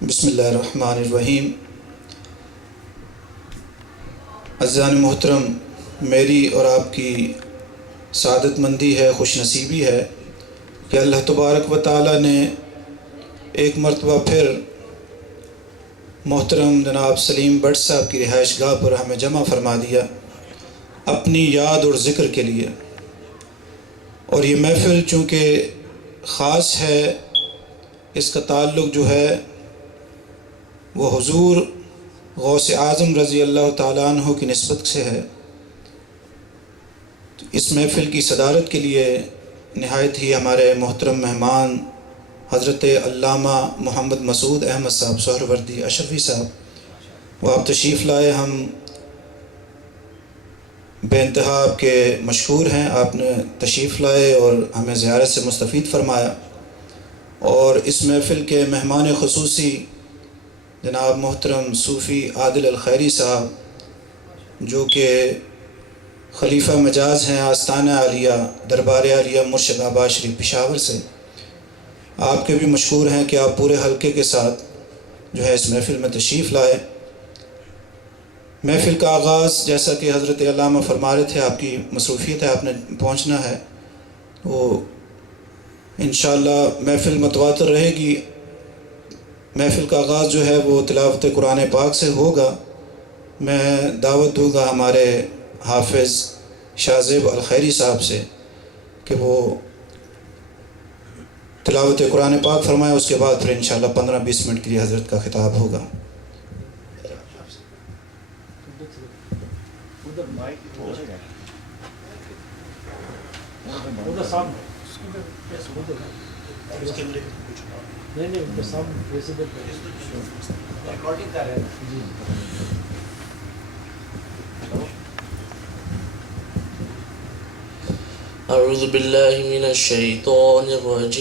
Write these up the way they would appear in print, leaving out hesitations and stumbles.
بسم اللہ الرحمن الرحیم۔ عزیزان محترم، میری اور آپ کی سعادت مندی ہے، خوش نصیبی ہے کہ اللہ تبارک و تعالیٰ نے ایک مرتبہ پھر محترم جناب سلیم بٹ صاحب کی رہائش گاہ پر ہمیں جمع فرما دیا اپنی یاد اور ذکر کے لیے۔ اور یہ محفل چونکہ خاص ہے، اس کا تعلق جو ہے وہ حضور غوث اعظم رضی اللہ تعالیٰ عنہ کی نسبت سے ہے۔ اس محفل کی صدارت کے لیے نہایت ہی ہمارے محترم مہمان حضرت علامہ محمد مسعود احمد صاحب سہروردی اشرفی صاحب وہ آپ تشریف لائے۔ ہم بے انتہا آپ کے مشکور ہیں، آپ نے تشریف لائے اور ہمیں زیارت سے مستفید فرمایا۔ اور اس محفل کے مہمان خصوصی جناب محترم صوفی عادل الخیری صاحب، جو کہ خلیفہ مجاز ہیں آستانہ عالیہ دربار عالیہ مرشد آباد شریف پشاور سے، آپ کے بھی مشکور ہیں کہ آپ پورے حلقے کے ساتھ جو ہے اس محفل میں تشریف لائے۔ محفل کا آغاز جیسا کہ حضرت علامہ فرما رہے تھے، آپ کی مصروفیت ہے، آپ نے پہنچنا ہے، وہ انشاءاللہ محفل متواتر رہے گی۔ محفل کا آغاز جو ہے وہ تلاوت قرآن پاک سے ہوگا۔ میں دعوت دوں گا ہمارے حافظ شاہ زیب الخیری صاحب سے کہ وہ تلاوت قرآن پاک فرمائے، اس کے بعد پھر انشاءاللہ 15-20 منٹ کے لیے حضرت کا خطاب ہوگا۔ اعوذ باللہ من الشیطان الرجیم،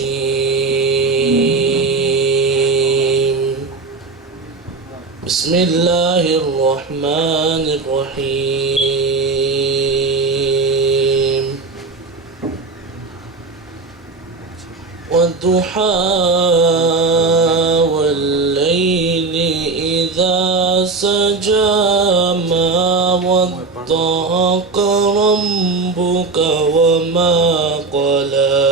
بسم اللہ الرحمن الرحیم۔ والضحى والليل إذا سجى ما ودعك ربك وما قلى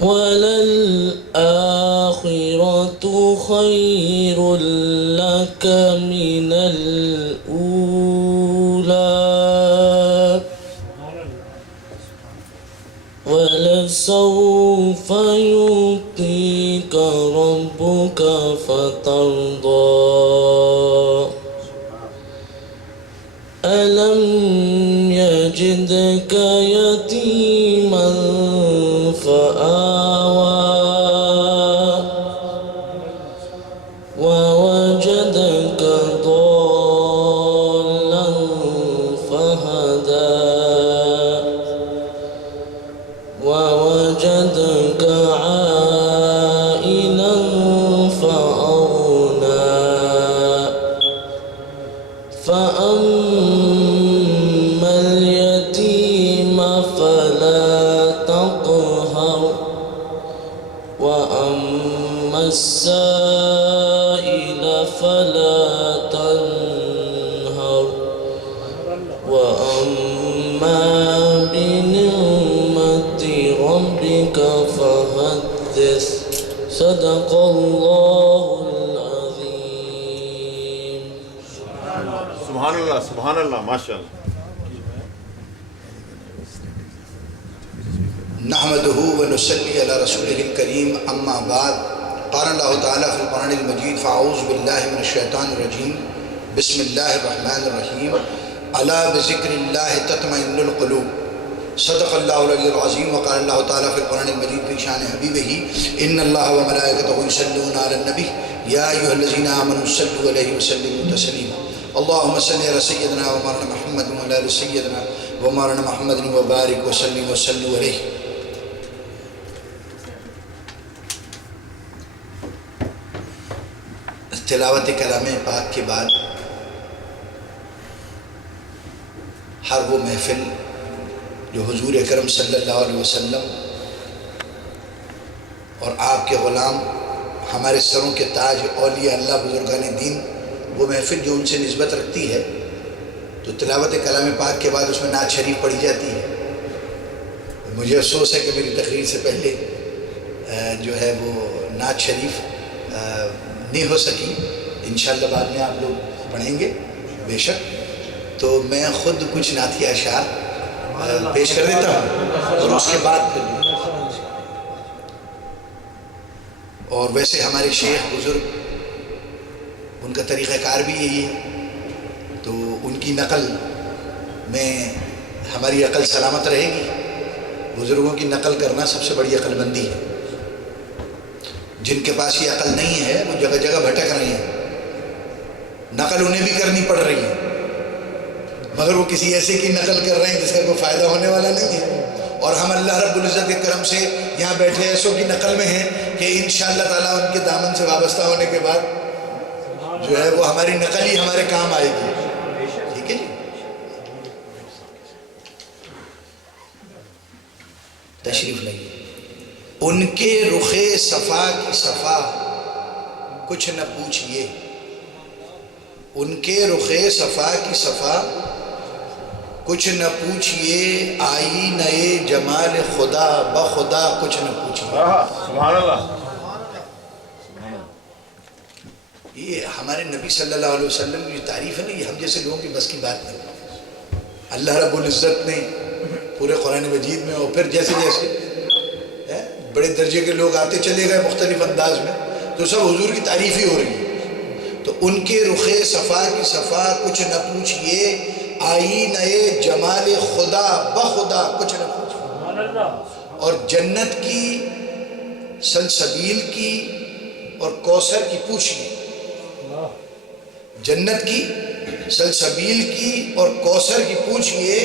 وللآخرة خير لك من الأولى ولسوف يعطيك ربك فترضى ألم يجدك يتيما فآوى ووجدك ضالا فهدى ووجدك عائلا فأغنى فأما اليتيم فلا تقهر وأما السائل فلا تنهر وأما بنعمة ربك فحدث صدق اللہ العظیم۔ سبحان اللہ، سبحان اللہ، ماشاء اللہ۔ نحمده ونصلي على رسوله الكريم اما بعد، قال الله تعالى في القرآن المجيد فاعوذ بالله من الشيطان الرجيم بسم الله الرحمن الرحيم الا بذكر الله تطمئن القلوب صدق الله العلي العظيم۔ وقال الله تعالى في القرآن المجيد في شأن حبيبه إن الله وملائكته يصلون على النبي يا أيها الذين آمنوا صلوا عليه وسلموا تسليما اللهم صل على سيدنا ومولانا محمد وعلى آل سيدنا ومولانا محمد وبارك وسلم وصلوا عليه۔ تلاوت کلام پاک کے بعد ہر وہ محفل جو حضور اکرم صلی اللہ علیہ وسلم اور آپ کے غلام ہمارے سروں کے تاج اولیاء اللہ بزرگان دین، وہ محفل جو ان سے نسبت رکھتی ہے تو تلاوت کلام پاک کے بعد اس میں نعت شریف پڑھی جاتی ہے. مجھے افسوس ہے کہ میری تقریر سے پہلے جو ہے وہ نعت شریف نہیں ہو سکی. انشاءاللہ بعد میں آپ لوگ پڑھیں گے بے شک. تو میں خود کچھ نعتیہ اشعار پیش کر دیتا ہوں اور اس کے بعد پھر اور ویسے ہمارے شیخ بزرگ ان کا طریقہ کار بھی یہی ہے، تو ان کی نقل میں ہماری عقل سلامت رہے گی. بزرگوں کی نقل کرنا سب سے بڑی عقل مندی ہے. جن کے پاس یہ عقل نہیں ہے وہ جگہ جگہ بھٹک رہے ہیں، نقل انہیں بھی کرنی پڑ رہی ہے، مگر وہ کسی ایسے کی نقل کر رہے ہیں جس کا کوئی فائدہ ہونے والا نہیں ہے. اور ہم اللہ رب العزت کے کرم سے یہاں بیٹھے ایسوں کی نقل میں ہیں کہ انشاءاللہ تعالیٰ ان کے دامن سے وابستہ ہونے کے بعد جو ہے وہ ہماری نقل ہی ہمارے کام آئے گی. ٹھیک ہے جی. تشریف لائیے. ان کے رخ صفا کی صفا کچھ نہ پوچھئے، ان کے رخ صفا کی صفا کچھ نہ پوچھئے، آئینہ جمال خدا بخدا کچھ نہ پوچھئے. سبحان اللہ. یہ ہمارے نبی صلی اللہ علیہ وسلم کی تعریف ہے نا، یہ ہم جیسے لوگوں کی بس کی بات نہیں. اللہ رب العزت نے پورے قرآن مجید میں، اور پھر جیسے جیسے بڑے درجے کے لوگ آتے چلے گئے مختلف انداز میں، تو سب حضور کی تعریف ہی ہو رہی ہے. تو ان کے رخ صفا کی صفا کچھ نہ پوچھئے، آئینہ جمال خدا بخدا کچھ نہ پوچھئے. اور جنت کی، سلسبیل کی اور کوثر کی پوچھئے. جنت کی، سلسبیل کی اور کوثر کی پوچھئے،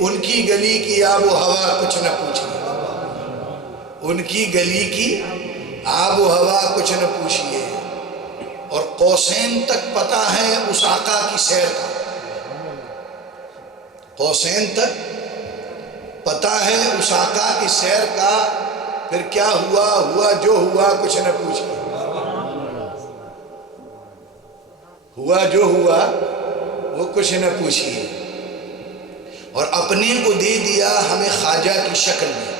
ان کی گلی کی آب و ہوا کچھ نہ پوچھئے. ان کی گلی کی آب و ہوا کچھ نہ پوچھئے. اور قوسین تک پتہ ہے اس آقا کی سیر کا. قوسین تک پتہ ہے اس آقا کی سیر کا. پھر کیا ہوا ہوا جو ہوا کچھ نہ پوچھئے. ہوا جو ہوا وہ کچھ نہ پوچھئے. اور اپنے کو دے دیا ہمیں خواجہ کی شکل میں.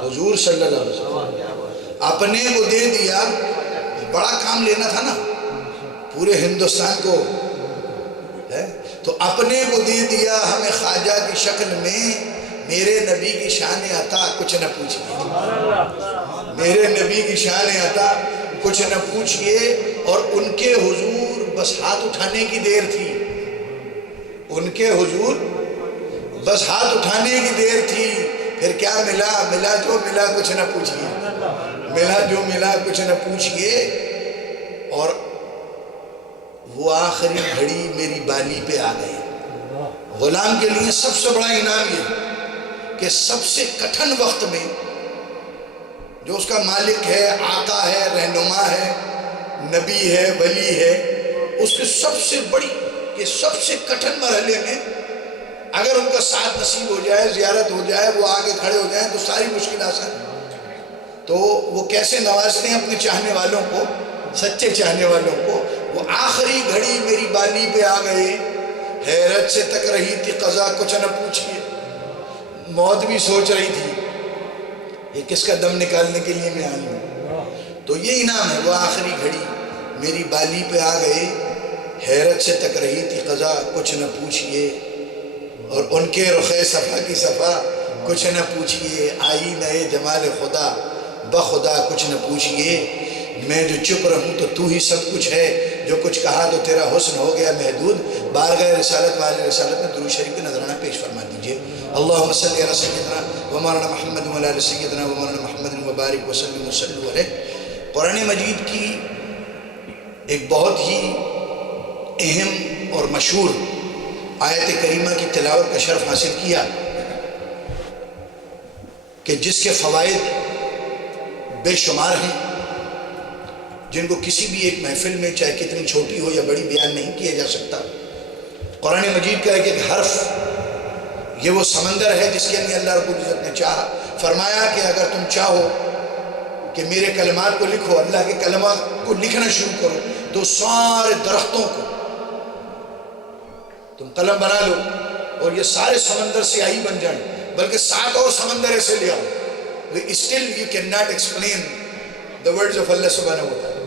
حضور صلی اللہ علیہ وسلم اپنے کو دے دیا. بڑا کام لینا تھا نا پورے ہندوستان کو، تو اپنے کو دے دیا ہمیں خواجہ کی شکل میں. میرے نبی کی شان عطا کچھ نہ پوچھئے. میرے نبی کی شان عطا کچھ نہ پوچھئے. اور ان کے حضور بس ہاتھ اٹھانے کی دیر تھی. ان کے حضور بس ہاتھ اٹھانے کی دیر تھی. پھر کیا ملا؟ ملا جو ملا کچھ نہ پوچھئے. ملا جو ملا کچھ نہ پوچھئے. اور وہ آخری گھڑی میری بالی پہ آ گئے. غلام کے لیے سب سے بڑا انعام یہ کہ سب سے کٹھن وقت میں جو اس کا مالک ہے، آقا ہے، رہنما ہے، نبی ہے، ولی ہے، اس کے سب سے بڑی کہ سب سے کٹھن مرحلے میں اگر ان کا ساتھ نصیب ہو جائے، زیارت ہو جائے، وہ آگے کھڑے ہو جائیں تو ساری مشکل آسان. تو وہ کیسے نوازتے ہیں اپنے چاہنے والوں کو، سچے چاہنے والوں کو. وہ آخری گھڑی میری بالی پہ آ گئے. حیرت سے تک رہی تھی قضا کچھ نہ پوچھئے. موت بھی سوچ رہی تھی یہ کس کا دم نکالنے کے لیے میں آئی ہوں. تو یہ انعام ہے. وہ آخری گھڑی میری بالی پہ آ گئے. حیرت سے تک رہی تھی قضا کچھ نہ پوچھئے. اور ان کے رخ صفا کی صفا کچھ نہ پوچھئے. آئی نئے جمال خدا بخدا کچھ نہ پوچھئے. میں جو چپ رہوں تو تو ہی سب کچھ ہے، جو کچھ کہا تو تیرا حسن ہو گیا محدود. بارگاہ رسالت والے رسالت میں درود شریف کا نذرانہ پیش فرما دیجئے. اللہم صلی علی سیدنا و مولانا محمد و علی سیدنا و مولانا محمد مبارک وسلم وسلم علیہ. قرآن مجید کی ایک بہت ہی اہم اور مشہور آیت کریمہ کی تلاوت کا شرف حاصل کیا کہ جس کے فوائد بے شمار ہیں، جن کو کسی بھی ایک محفل میں چاہے کتنی چھوٹی ہو یا بڑی بیان نہیں کیا جا سکتا. قرآن مجید کا ایک ایک حرف یہ وہ سمندر ہے جس کے لیے اللہ رب العزت نے چاہا. فرمایا کہ اگر تم چاہو کہ میرے کلمات کو لکھو، اللہ کے کلمات کو لکھنا شروع کرو، تو سارے درختوں کو تم قلم بنا لو اور یہ سارے سمندر سیاہی بن جائیں، بلکہ 7 اور سمندر ایسے لے آؤ. Still you cannot explain the words of Allah subhanahu wa ta'ala.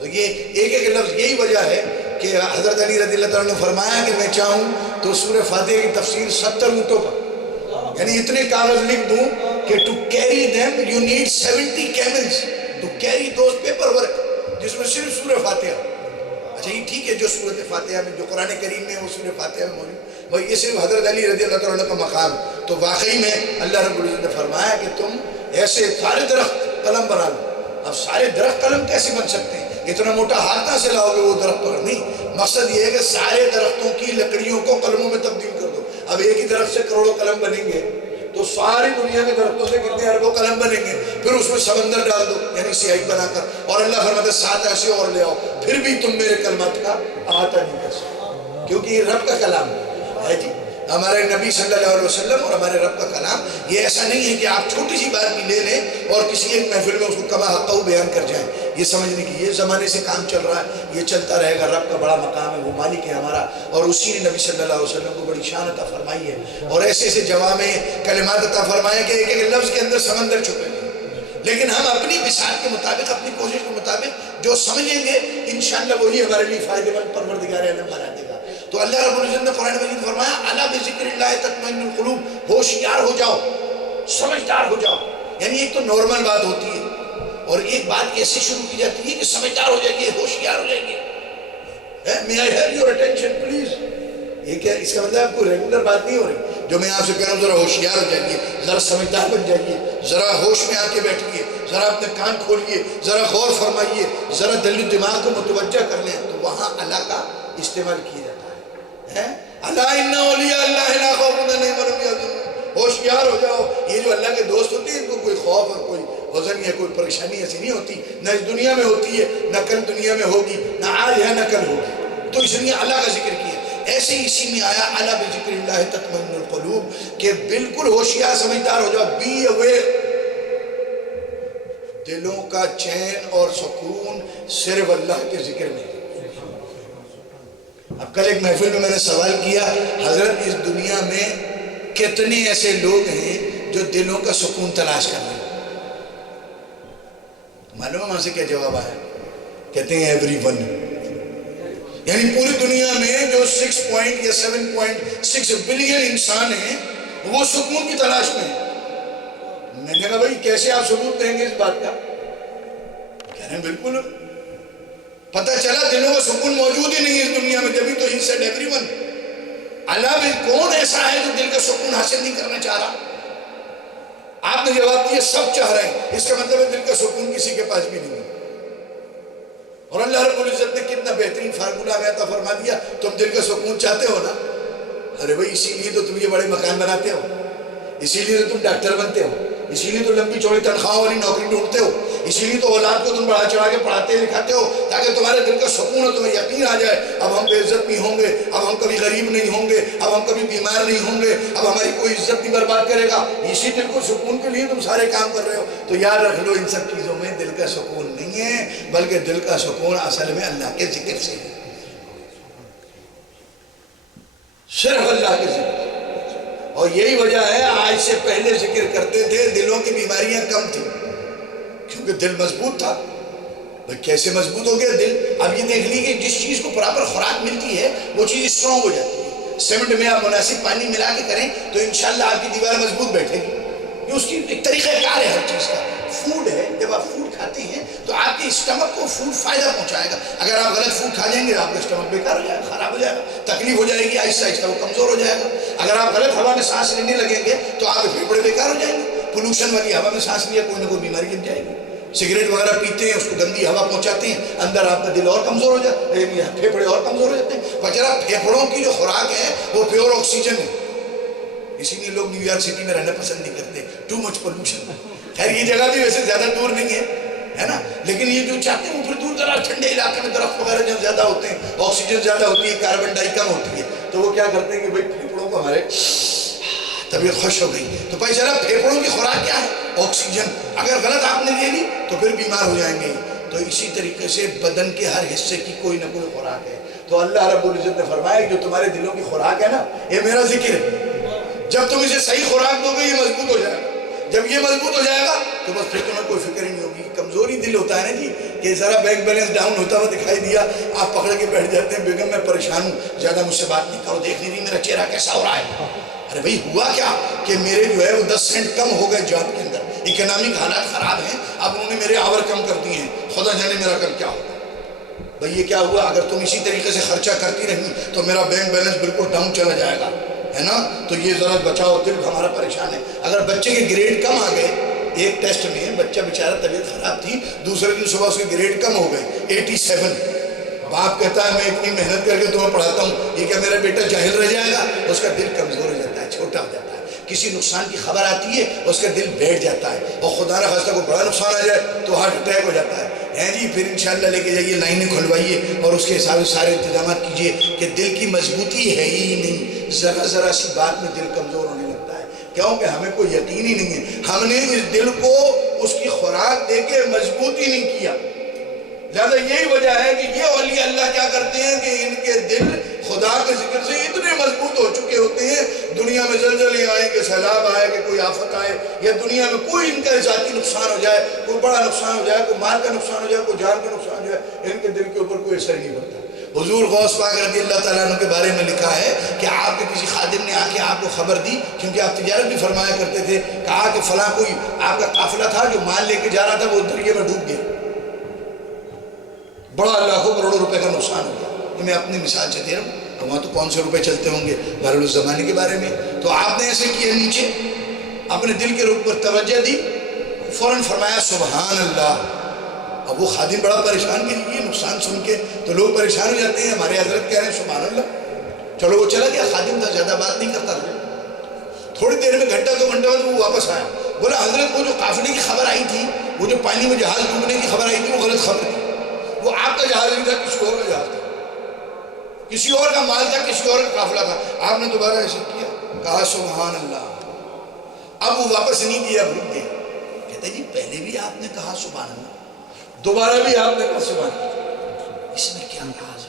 تو یہ ایک ایک لفظ، یہی وجہ ہے کہ حضرت علی رضی اللہ تعالیٰ نے فرمایا کہ میں چاہوں تو سورہ فاتحہ کی تفسیر 70 اونٹوں پر، یعنی اتنے کاغذ لکھ دوں کہ to carry them you need 70 camels to carry those paperwork، جس میں صرف سورہ فاتحہ. اچھا یہ ٹھیک ہے، جو سورۃ فاتحہ میں، جو قرآن کریم میں وہ سورہ فاتحہ میں موجود، بھائی یہ صرف حضرت علی رضی اللہ تعالیٰ کا مقام. تو واقعی میں اللہ رب العزت نے فرمایا کہ تم ایسے سارے درخت قلم بنا لو. اب سارے درخت قلم کیسے بن سکتے ہیں؟ اتنا موٹا ہاتھ کہاں سے لاؤ گے وہ درخت پر؟ نہیں، مقصد یہ ہے کہ سارے درختوں کی لکڑیوں کو قلموں میں تبدیل کر دو. اب ایک ہی درخت سے کروڑوں قلم بنیں گے تو ساری دنیا کے درختوں سے کتنے اربوں قلم بنیں گے. پھر اس میں سمندر ڈال دو یعنی سیاہی بنا کر، اور اللہ فرماتا ہے 7 ایسے اور لے آؤ، پھر بھی تم میرے کلمات کا احاطہ نہیں کر سکتے، کیونکہ یہ رب کا کلام ہے. جی ہمارے نبی صلی اللہ علیہ وسلم اور ہمارے رب کا کلام، یہ ایسا نہیں ہے کہ آپ چھوٹی سی بات بھی لے لیں اور کسی ایک محفل میں اس کو کما حقہ بیان کر جائیں. یہ سمجھنے کی یہ زمانے سے کام چل رہا ہے، یہ چلتا رہے گا. رب کا بڑا مقام ہے، وہ مالک ہے ہمارا، اور اسی نے نبی صلی اللہ علیہ وسلم کو بڑی شان عطا فرمائی ہے اور ایسے ایسے جوامع کلمات عطا فرمائے کہ ایک ایک لفظ کے اندر سمندر چھپے ہیں. لیکن ہم اپنی بساط کے مطابق، اپنی کوشش کے مطابق جو سمجھیں گے انشاءاللہ وہی ہمارے لیے فائدہ مند پروردگار عالم بنا دے گا. تو اللہ رب العزت نے قرآن مجید فرمایا الا بذکر اللہ تطمئن القلوب، ہوشیار ہو جاؤ، سمجھدار ہو جاؤ. یعنی ایک تو نارمل بات ہوتی ہے اور ایک بات ایسے شروع کی جاتی ہے کہ سمجھدار ہو جائے گی، ہوشیار ہو جائے گی. may I have your attention please؟ یہ کیا اس کا مطلب آپ کو ریگولر بات نہیں ہو رہی جو میں آپ سے کہہ رہا ہوں. ذرا ہوشیار ہو جائیے، ذرا سمجھدار بن جائیے، ذرا ہوش میں آ کے بیٹھیے، ذرا اپنے کان کھولیے، ذرا غور فرمائیے، ذرا دل و دماغ کو متوجہ کر لیں. تو وہاں اللہ کا استعمال کیا جاتا ہے. اللہ ان اولیاء اللہ لا خوف علیہم ولا هم يحزنون، ہوشیار ہو جاؤ. یہ جو اللہ کے دوست ہوتے ہیں ان کو کوئی خوف اور کوئی حزن یا کوئی پریشانی ایسی نہیں ہوتی، نہ اس دنیا میں ہوتی ہے، نہ کل دنیا میں ہوگی، نہ آج ہے نہ کل ہوگی. تو اس لیے اللہ کا ذکر کیا. ایسے ہی اسی میں آیا الا بذکر اللہ تطمئن القلوب، کہ بالکل ہوشیار سمجھدار ہو جاؤ. بی اویئر، دلوں کا چین اور سکون صرف اللہ کے ذکر میں. اب کل ایک محفل میں نے سوال کیا، حضرت اس دنیا میں کتنے ایسے لوگ ہیں جو دلوں کا سکون تلاش کر رہے ہیں؟ معلوم ہے وہاں سے کیا جواب آیا؟ کہتے ہیں ایوری ون. یعنی پوری دنیا میں جو 6 یا 7.6 بلین انسان ہیں وہ سکون کی تلاش میں ہیں. میں نے کہا بھائی کیسے آپ ثبوت دیں گے اس بات کا؟ کہہ رہے ہیں بالکل پتہ چلا دلوں کا سکون موجود ہی نہیں ہے اس دنیا میں. جبھی تو ہی سیڈ ایوری ون. اللہ بھی کون ایسا ہے جو دل کا سکون حاصل نہیں کرنا چاہ رہا؟ آپ نے جواب دیا سب چاہ رہے ہیں. اس کا مطلب ہے دل کا سکون کسی کے پاس بھی نہیں ہے. اور اللہ رب العزت نے کتنا بہترین فارمولہ عطا فرما دیا. تم دل کا سکون چاہتے ہو نا؟ ارے بھائی اسی لیے تو تم یہ بڑے مکان بناتے ہو، اسی لیے تو تم ڈاکٹر بنتے ہو، اسی لیے تو لمبی چوڑی تنخواہوں والی نوکری ڈھونڈتے ہو، اسی لیے تو اولاد کو تم بڑھا چڑھا کے پڑھاتے لکھاتے ہو تاکہ تمہارے دل کا سکون ہو، تمہیں یقین آ جائے اب ہم بے عزت نہیں ہوں گے، اب ہم کبھی غریب نہیں ہوں گے، اب ہم کبھی بیمار نہیں ہوں گے، اب ہماری کوئی عزت نہیں برباد کرے گا. اسی دل کو سکون کے لیے تم سارے کام کر رہے ہو. تو یاد رکھ لو ان سب چیزوں میں دل کا سکون نہیں ہے، بلکہ دل کا سکون اصل میں اللہ کے ذکر سے ہے، صرف اللہ کے ذکر. اور یہی وجہ ہے آج سے پہلے ذکر کرتے تھے دلوں کی بیماریاں کم تھیں کیونکہ دل مضبوط تھا. کیسے مضبوط ہو گیا دل؟ اب یہ دیکھ لی کہ جس چیز کو پراپر خوراک ملتی ہے وہ چیز اسٹرانگ ہو جاتی ہے. سیمنٹ میں آپ مناسب پانی ملا کے کریں تو انشاءاللہ آپ کی دیوار مضبوط بیٹھے گی. یہ اس کی ایک طریقہ کار ہے ہر چیز کا. فوڈ ہے، جب آپ فوڈ کھاتے ہیں تو آپ کے اسٹمک کو فوڈ فائدہ پہنچائے گا. اگر آپ غلط فوڈ کھا جائیں گے تو آپ کا اسٹمک بیکار ہو جائے گا، خراب ہو جائے گا، تکلیف ہو جائے گی، آہستہ آہستہ وہ کمزور ہو جائے گا. اگر آپ غلط ہوا میں سانس لینے لگیں گے تو آپ کے پھیپھڑے بیکار ہو جائیں گے. پولوشن والی ہوا میں سانس لیا کوئی نہ کوئی بیماری لگ جائے گی. سگریٹ وغیرہ پیتے ہیں، اس کو گندی ہوا پہنچاتے ہیں، اندر آپ کا دل اور کمزور ہو جاتا ہے، پھیپھڑے اور کمزور ہو جاتے ہیں. بچرا پھیپھڑوں کی جو خوراک ہے وہ پیور آکسیجن ہے. اسی لیے لوگ نیو یارک سٹی میں رہنا پسند نہیں کرتے، ٹو مچ پولوشن. خیر یہ جگہ بھی ویسے زیادہ دور نہیں ہے نا، لیکن یہ جو چاہتے ہیں وہ پھر دور دراز ٹھنڈے علاقے میں درخت وغیرہ جب زیادہ ہوتے ہیں، آکسیجن زیادہ ہوتی ہے، کاربن ڈائی کم ہوتی ہے، تو وہ کیا کرتے ہیں کہ بھائی پھیپھڑوں کو ہمارے طبیعت خوش ہو گئی. تو بھائی ذرا پھیپھڑوں کی خوراک کیا ہے؟ آکسیجن. آکسیجن اگر غلط آپ نے لے لی تو پھر بیمار ہو جائیں گے. تو اسی طریقے سے بدن کے ہر حصے کی کوئی نہ کوئی خوراک ہے. تو اللہ رب العزت نے فرمایا جو تمہارے دلوں کی خوراک ہے نا یہ میرا ذکر ہے. جب تم اسے صحیح خوراک دو گے یہ مضبوط ہو جائے گا. جب یہ مضبوط ہو جائے گا تو بس پھر تمہیں کوئی فکر ہی نہیں ہوگی. کمزوری دل ہوتا ہے نا جی کہ ذرا بینک بیلنس ڈاؤن ہوتا ہوا دکھائی دیا آپ پکڑ کے بیٹھ جاتے ہیں, بیگم میں پریشان ہوں, زیادہ مجھ سے بات نہیں کرو, دیکھ نہیں رہی میرا چہرہ کیسا ہو رہا ہے. ارے بھائی ہوا کیا کہ میرے جو ہے وہ 10 سینٹ کم ہو گئے جاب کے اندر, اکنامک حالات خراب ہیں, اب انہوں نے میرے آور کم کر دیے ہیں, خدا جانے میرا کل کیا ہوگا. بھئی یہ کیا ہوا, اگر تم اسی طریقے سے خرچہ کرتی رہی تو میرا بینک بیلنس بالکل ڈاؤن چلا جائے گا, ہے نا. تو یہ ذرا بچاؤ, دل ہمارا پریشان ہے. اگر بچے کے گریڈ کم آ گئے, ایک ٹیسٹ میں بچہ بیچارہ طبیعت خراب تھی, دوسرے دن صبح اس کے گریڈ کم ہو گئے 87, باپ کہتا ہے میں اتنی محنت کر کے تمہیں پڑھاتا ہوں, یہ کیا میرا بیٹا جاہل رہ جائے گا. اس کا دل کمزور ہو جاتا ہے, چھوٹا ہو جاتا ہے. کسی نقصان کی خبر آتی ہے اس کا دل بیٹھ جاتا ہے, اور خدا نہ خواستہ کو بڑا نقصان آ جائے تو ہارٹ اٹیک ہو جاتا ہے. جی پھر انشاءاللہ لے کے جائیے, لائنیں کھلوائیے اور اس کے حساب سے سارے انتظامات کیجئے کہ دل کی مضبوطی ہے ہی نہیں. ذرا سی بات میں دل کمزور ہونے لگتا ہے, کیونکہ ہمیں کوئی یقین ہی نہیں ہے. ہم نے اس دل کو اس کی خوراک دے کے مضبوط ہی نہیں کیا. لہذا یہی وجہ ہے کہ یہ اولیاء اللہ کیا کرتے ہیں کہ ان کے دل خدا کے ذکر سے اتنے مضبوط ہو چکے ہوتے ہیں, دنیا میں زلزلے آئیں کہ سیلاب آئے کہ کوئی آفت آئے یا دنیا میں کوئی ان کا ذاتی نقصان ہو جائے, کوئی بڑا نقصان ہو جائے, کوئی مال کا نقصان ہو جائے, کوئی جان کا نقصان ہو جائے, ان کے دل کے اوپر کوئی اثر نہیں پڑتا. حضور غوث پاک رضی اللہ تعالیٰ عنہ کے بارے میں لکھا ہے کہ آپ کے کسی خادم نے آ کے آپ کو خبر دی, کیونکہ آپ تجارت بھی فرمایا کرتے تھے, کہا کہ فلاں کوئی آپ کا قافلہ تھا جو مال لے کے جا رہا تھا وہ دریا میں ڈوب گیا, بڑا لاکھوں کروڑوں روپے کا نقصان ہو گیا. یہ میں اپنی مثال سے دے رہا ہوں, وہاں تو کون سے روپے چلتے ہوں گے بہرحال اس زمانے کے بارے میں. تو آپ نے ایسے کیا, نیچے اپنے دل کے روپ پر توجہ دی, فوراً فرمایا سبحان اللہ. اب وہ خادم بڑا پریشان, کہ یہ نقصان سن کے تو لوگ پریشان ہو جاتے ہیں, ہمارے حضرت کہہ رہے ہیں سبحان اللہ. چلو وہ چلا گیا, خادم تھا زیادہ بات نہیں کرتا تھا. تھوڑی دیر میں گھنٹہ 2 گھنٹے بعد وہ واپس آیا, بولا حضرت وہ جو قافلے کی خبر آئی تھی, وہ جو پانی میں جہاز ڈوبنے کی خبر آئی تھی وہ غلط خبر تھی. وہ آپ کا جہاز نہیں تھا, کسی اور کا جہاز تھا, کسی اور کا مال تھا, کسی اور کا قافلہ تھا. آپ نے دوبارہ ایسے کیا, کہا سبحان اللہ. اب وہ واپس نہیں کیا, رک گئے. کہتے جی پہلے بھی آپ نے کہا سبحان اللہ, دوبارہ بھی آپ نے کہا سبحان اللہ, اس میں کیا راز ہے؟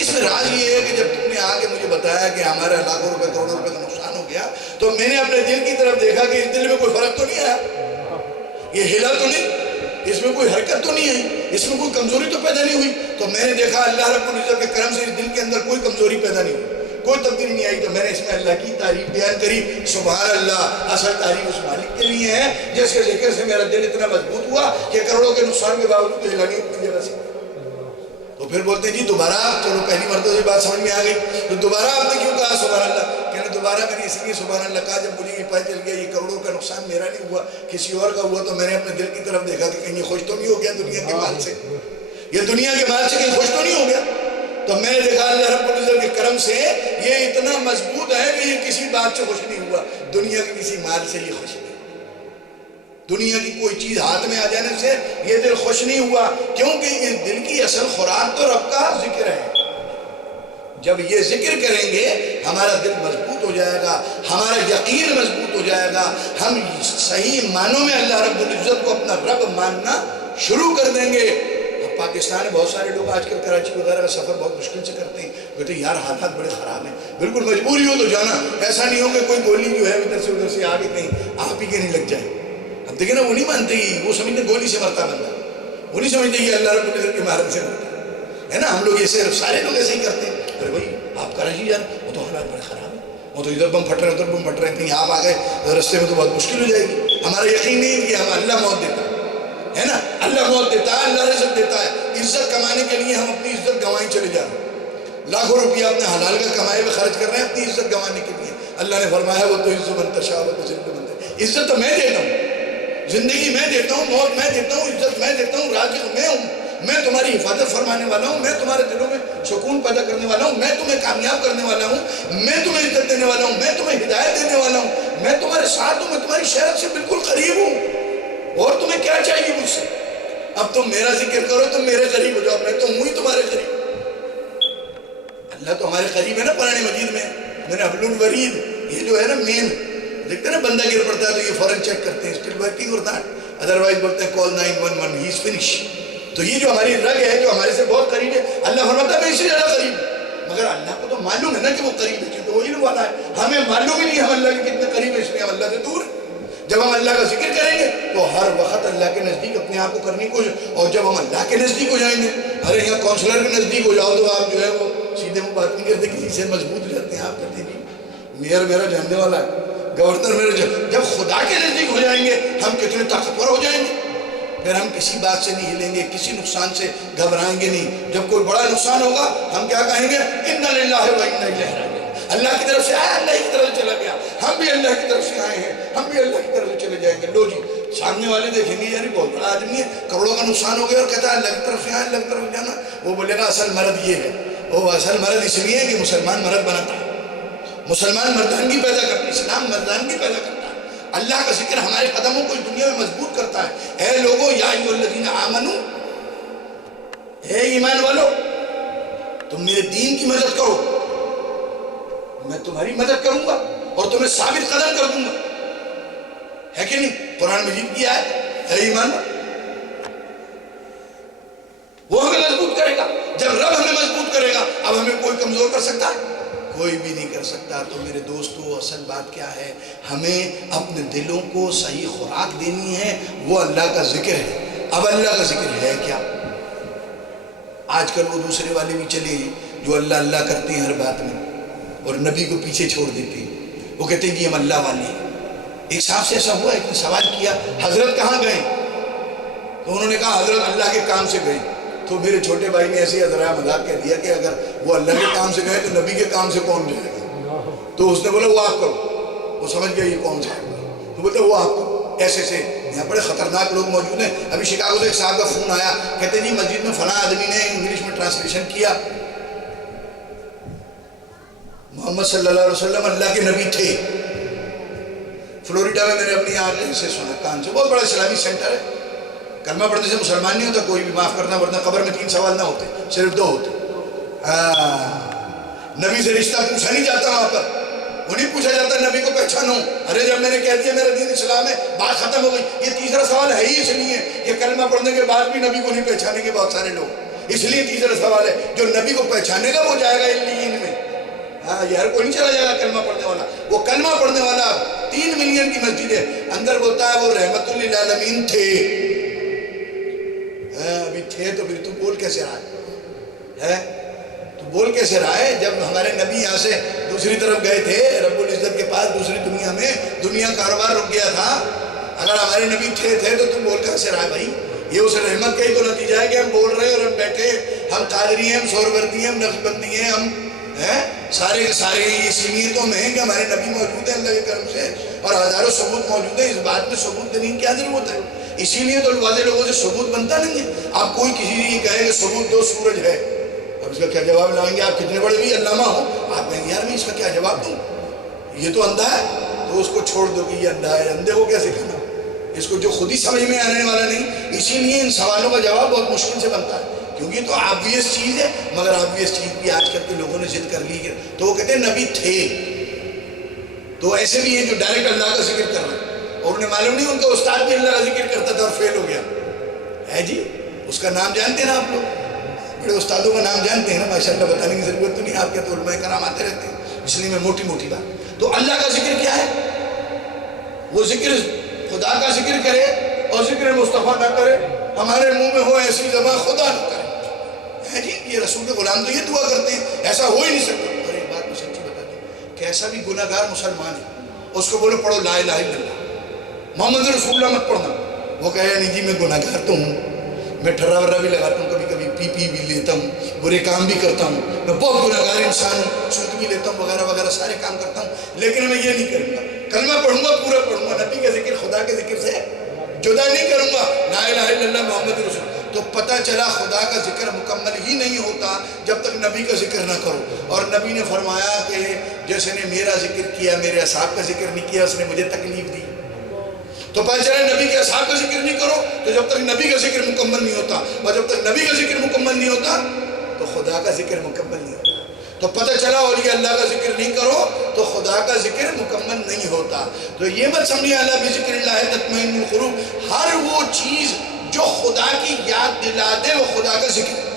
اس میں راز یہ ہے کہ جب تم نے آگے مجھے بتایا کہ ہمارا لاکھوں روپے کروڑوں روپے کا نقصان ہو گیا, تو میں نے اپنے دل کی طرف دیکھا کہ اس دل میں کوئی فرق تو نہیں آیا, یہ ہلا تو نہیں, اس میں کوئی حرکت تو نہیں آئی, اس میں کوئی کمزوری تو پیدا نہیں ہوئی. تو میں نے دیکھا اللہ رب العزت کے کرم سے اس دل کے اندر کوئی کمزوری پیدا نہیں ہوئی, کوئی تبدیلی نہیں آئی. تو میں نے اس میں اللہ کی تعریف بیان کری, سبحان اللہ. اصل تعریف اس مالک کے لیے ہے جس کے ذکر سے میرا دل اتنا مضبوط ہوا کہ کروڑوں کے نقصان کے باوجود ہلا نہیں اپنی جگہ سے. تو پھر بولتے ہیں جی دوبارہ, چلو پہلی مرتبہ یہ بات سمجھ میں آ گئی, تو دوبارہ آپ نے کیوں کہا سبحان اللہ؟ کہنے دوبارہ میں نے اس لیے سبحان اللہ کہا جب مجھے یہ پتہ چل گیا یہ کروڑوں کا نقصان میرا نہیں ہوا, کسی اور کا ہوا, تو میں نے اپنے دل کی طرف دیکھا کہ کہیں یہ خوش تو نہیں ہو گیا دنیا کے مال سے, یہ دنیا کے مال سے کہیں خوش تو نہیں ہو گیا. تو میں نے دیکھا اللہ رب العزت کے کرم سے یہ اتنا مضبوط ہے کہ یہ کسی بات سے خوش نہیں ہوا, دنیا کے کسی مال سے یہ خوش نہیں, دنیا کی کوئی چیز ہاتھ میں آ جانے سے یہ دل خوش نہیں ہوا, کیونکہ اس دل کی اصل خوراک تو رب کا ذکر ہے. جب یہ ذکر کریں گے ہمارا دل مضبوط ہو جائے گا, ہمارا یقین مضبوط ہو جائے گا, ہم صحیح معنوں میں اللہ رب العزت کو اپنا رب ماننا شروع کر دیں گے. اب پاکستان میں بہت سارے لوگ آج کل کراچی وغیرہ کا سفر بہت مشکل سے کرتے ہیں, کہتے ہیں یار حالات بڑے خراب ہیں, بالکل مجبوری ہو تو جانا, ایسا نہیں ہو کہ کوئی گولی جو ہے ادھر سے آگے کہیں آپ ہی کے نہیں لگ جائے. اب دیکھیں نا, وہ نہیں مانتے ہی, وہ سمجھتے گولی سے مرتا بندہ, وہ نہیں سمجھتے یہ اللہ رب العزت کی مہارت سے مرتا ہے نا. ہم لوگ ایسے سارے لوگ ایسے ہی کرتے ہیں. ارے بھائی آپ کراچی جان, وہ تو حالات بڑے خراب ہیں, وہ تو ادھر بم پھٹ رہے ہیں ادھر بم پھٹ رہے ہیں, کہیں آپ آ گئے رستے میں تو بہت مشکل ہو جائے گی. ہمارا یقین نہیں کہ ہم اللہ موت دیتا ہے نا, اللہ موت دیتا ہے, اللہ رزق دیتا ہے. عزت کمانے کے لیے ہم اپنی عزت گنوائیں چلے جا رہے ہیں, لاکھوں روپیہ اپنے حلال کا کمائے ہوئے خرچ کر رہے ہیں اپنی عزت گنوانے کے لیے. اللہ نے فرمایا وہ تو عزت من تشاء و تذل من تشاء, عزت تو میں دیتا ہوں, زندگی میں دیتا ہوں, موت میں دیتا ہوں, عزت میں دیتا ہوں, رازق میں ہوں, میں تمہاری حفاظت فرمانے والا ہوں, میں تمہارے دلوں میں سکون پیدا کرنے والا ہوں, میں تمہیں کامیاب کرنے والا ہوں, میں تمہیں عزت دینے والا ہوں, میں تمہیں ہدایت دینے والا ہوں, میں تمہارے ساتھ ہوں, میں تمہاری شہرت سے بالکل قریب ہوں, اور تمہیں کیا چاہیے مجھ سے؟ اب تم میرا ذکر کرو, تم میرے قریب ہو جاؤ, میں تو ہوں ہی تمہارے قریب. اللہ تو ہمارے قریب ہے نا قرآن مجید میں, میں نے حبل الورید, یہ جو ہے نا مین دیکھتے ہیں نا بندہ گر پڑتا ہے تو یہ فوراً چیک کرتے ہیں اسٹل ورکنگ ہوتا ہے, ادروائز بولتے ہیں کال 911 ہی از فنش. تو یہ جو ہماری رگ ہے جو ہمارے سے بہت قریب ہے, اللہ فرماتا ہے میں اس سے زیادہ قریب ہوں, مگر اللہ کو تو معلوم ہے نا کہ وہ قریب ہے, کیونکہ وہ علم والا ہے. ہمیں معلوم ہی نہیں ہم اللہ کے کتنے قریب ہیں, اس لیے ہم اللہ سے دور ہیں. جب ہم اللہ کا ذکر کریں گے تو ہر وقت اللہ کے نزدیک اپنے آپ کو کرنے کی کوشش, اور جب ہم اللہ کے نزدیک ہو جائیں گے, ارے یہاں کونسلر کے نزدیک ہو جاؤ تو آپ جو ہے وہ سیدھے منہ بات نہیں کرتے, کسی سے مضبوط ہو جاتے ہیں. آپ کہتے ہیں میئر میرا جاننے والا ہے, گورنر میرا جب خدا کے نزدیک ہو جائیں گے ہم کتنے طاقتور ہو جائیں گے. پھر ہم کسی بات سے نہیں ہلیں گے, کسی نقصان سے گھبرائیں گے نہیں. جب کوئی بڑا نقصان ہوگا ہم کیا کہیں گے, انا للہ و انا الیہ راجعون. اللہ کی طرف سے آیا, اللہ کی طرف سے چلا گیا, ہم بھی اللہ کی طرف سے آئے ہیں, ہم بھی اللہ کی طرف سے چلے جائیں گے. لو جی, سامنے والے دیکھیں گے یار بہت بڑا آدمی ہے, کروڑوں کا نقصان ہو گیا اور کہتا ہے اللہ کی طرف سے آیا, اللہ کی طرف جانا. وہ بولے گا اصل مرض یہ ہے, وہ اصل مرض اس لیے ہے کہ مسلمان مرض بناتا ہے, مسلمان مردانگی پیدا کرتا ہے, اسلام مردانگی پیدا کرتا ہے. اللہ کا ذکر ہمارے قدموں کو اس دنیا میں مضبوط کرتا ہے. اے لوگو یا ایھا الذین آمنو, اے ایمان والو, تم میرے دین کی مدد کرو, میں تمہاری مدد کروں گا اور تمہیں ثابت قدم کر دوں گا. ہے کہ نہیں؟ قرآن مجید کی آیت, اے ایمان وہ ہمیں مضبوط کرے گا. جب رب ہمیں مضبوط کرے گا اب ہمیں کوئی کمزور کر سکتا ہے؟ کوئی بھی نہیں کر سکتا. تو میرے دوستو اصل بات کیا ہے, ہمیں اپنے دلوں کو صحیح خوراک دینی ہے, وہ اللہ کا ذکر ہے. اب اللہ کا ذکر ہے کیا؟ آج کل وہ دوسرے والے بھی چلے ہیں جو اللہ اللہ کرتے ہیں ہر بات میں اور نبی کو پیچھے چھوڑ دیتے ہیں. وہ کہتے ہیں کہ ہم اللہ والے ہیں. ایک صاحب سے ایسا ہوا, ایک نے سوال کیا حضرت کہاں گئے؟ تو انہوں نے کہا حضرت اللہ کے کام سے گئے. تو میرے چھوٹے بھائی نے ایسے ہی مذاق کہہ دیا کہ اگر وہ اللہ کے کام سے گئے تو نبی کے کام سے کون جائے گا؟ تو اس نے بولا وہ آپ کرو. وہ سمجھ گیا یہ کون سا ہے, تو بولتے وہ آپ کرو. ایسے سے یہاں بڑے خطرناک لوگ موجود ہیں. ابھی شکاگو سے ایک صاحب کا فون آیا, کہتے جی مسجد میں فلاں آدمی نے انگلش میں ٹرانسلیشن کیا, محمد صلی اللہ علیہ وسلم اللہ کے نبی تھے. فلوریڈا میں میں نے اپنی آنکھوں سے سنا, کان سے, بہت بڑا اسلامی سینٹر ہے. کلمہ پڑھنے سے مسلمان نہیں ہوتا کوئی بھی, معاف کرنا, ورنہ قبر میں 3 سوال نہ ہوتے, صرف 2 ہوتے. نبی سے رشتہ پوچھا نہیں جاتا وہاں پر, وہ نہیں پوچھا جاتا نبی کو پہچانو. ارے جب میں نے کہہ دیا میرا دین اسلام ہے, بات ختم ہو گئی. یہ تیسرا سوال ہے ہی اس لیے کہ کلمہ پڑھنے کے بعد بھی نبی کو نہیں پہچانیں گے بہت سارے لوگ, اس لیے تیسرا سوال ہے. جو نبی کو پہچانے گا وہ جائے گا علیین میں. ہاں یار کوئی نہیں چلا جائے گا کلمہ پڑھنے والا. وہ کلمہ پڑھنے والا 3 ملین کی مسجد ہے, اندر بولتا ہے وہ رحمت للعالمین تھے. ابھی تھے تو پھر تو بول کیسے رہا ہے, تو بول کیسے رہا ہے جب ہمارے نبی یہاں سے دوسری طرف گئے تھے رب العزت کے پاس دوسری دنیا میں, دنیا کاروبار رک گیا تھا. اگر ہمارے نبی تھے تو تم بول کیسے رہا ہے بھائی؟ یہ اسے رحمت کا ہی تو نتیجہ ہے کہ ہم بول رہے ہیں اور ہم بیٹھے, ہم قادری ہیں, ہم سہروردی ہیں, ہم نقشبندی ہیں, ہم سارے کے سارے اسی نیتوں میں ہیں کہ ہمارے نبی موجود ہیں اللہ کے کرم سے, اور ہزاروں ثبوت موجود ہیں. اس بات میں ثبوت دینے کی کیا ضرورت ہے؟ اسی لیے تو والے لوگوں سے ثبوت بنتا نہیں ہے. آپ کوئی کسی یہ کہے کہ ثبوت 2 سورج ہے, اب اس کا کیا جواب لائیں گے؟ آپ کتنے بڑے بھی علامہ ہو, آپ کہیں گے یار میں اس کا کیا جواب دوں, یہ تو اندھا ہے. تو اس کو چھوڑ دو کہ یہ اندھا ہے, اندھے کو کیسے کہنا, اس کو جو خود ہی سمجھ میں آنے والا نہیں. اسی لیے ان سوالوں کا جواب بہت مشکل سے بنتا ہے, کیونکہ یہ تو آبویس چیز ہے. مگر آبویس چیز بھی آج کل کے لوگوں نے ضد کر لی. تو وہ کہتے ہیں نبی تھے. تو ایسے بھی ہیں جو ڈائریکٹ اللہ کا ذکر کر رہے ہیں اور انہیں معلوم نہیں ان کا استاد بھی اللہ کا ذکر کرتا تھا اور فیل ہو گیا ہے. جی اس کا نام جانتے ہیں نا آپ لوگ, بڑے استادوں کا نام جانتے ہیں نا, ماشاءاللہ بتانے کی ضرورت تو نہیں, آپ کے تو علماء کرام آتے رہتے ہیں, اس لیے میں موٹی موٹی بات. تو اللہ کا ذکر کیا ہے؟ وہ ذکر خدا کا ذکر کرے اور ذکر مصطفیٰ نہ کرے. ہمارے منہ میں ہو ایسی زبان خدا نہ کرے. ہے جی یہ رسول کے غلام تو یہ دعا کرتے ہیں, ایسا ہو ہی نہیں سکتا. اور ایک بات میں سچی بتا دوں, کیسا بھی گناہ گار مسلمان ہے اس کو بولو پڑھو لا الہ الا اللہ محمد رسول اللہ مت پڑھنا. وہ کہے نہیں جی میں گناہ گار تو ہوں, میں ٹھرا ورا بھی لگاتا ہوں, کبھی کبھی پی بھی لیتا ہوں, برے کام بھی کرتا ہوں, میں بہت گناہ گار انسان ہوں, سود بھی لیتا ہوں, وغیرہ وغیرہ سارے کام کرتا ہوں, لیکن میں یہ نہیں کروں گا. کلمہ پڑھوں گا پورا پڑھوں گا, نبی کا ذکر خدا کے ذکر سے جدا نہیں کروں گا. لا الہ الا اللہ محمد رسول. تو پتہ چلا خدا کا ذکر مکمل ہی نہیں ہوتا جب تک نبی کا ذکر نہ کرو. اور نبی نے فرمایا کہ جیسے نے میرا ذکر کیا میرے اصحاب کا ذکر نہیں کیا, اس نے مجھے تکلیف دی. تو پتہ چلا نبی کے اصحاب کا ذکر نہیں کرو تو جب تک نبی کا ذکر مکمل نہیں ہوتا, اور جب تک نبی کا ذکر مکمل نہیں ہوتا تو خدا کا ذکر مکمل نہیں ہوتا. تو پتہ چلا اولیاء اللہ کا ذکر نہیں کرو تو خدا کا ذکر مکمل نہیں ہوتا. تو یہ مت سمجھیے اللہ بذکر اللہ تطمئن القلوب، ہر وہ چیز جو خدا کی یاد دلا دے وہ خدا کا ذکر.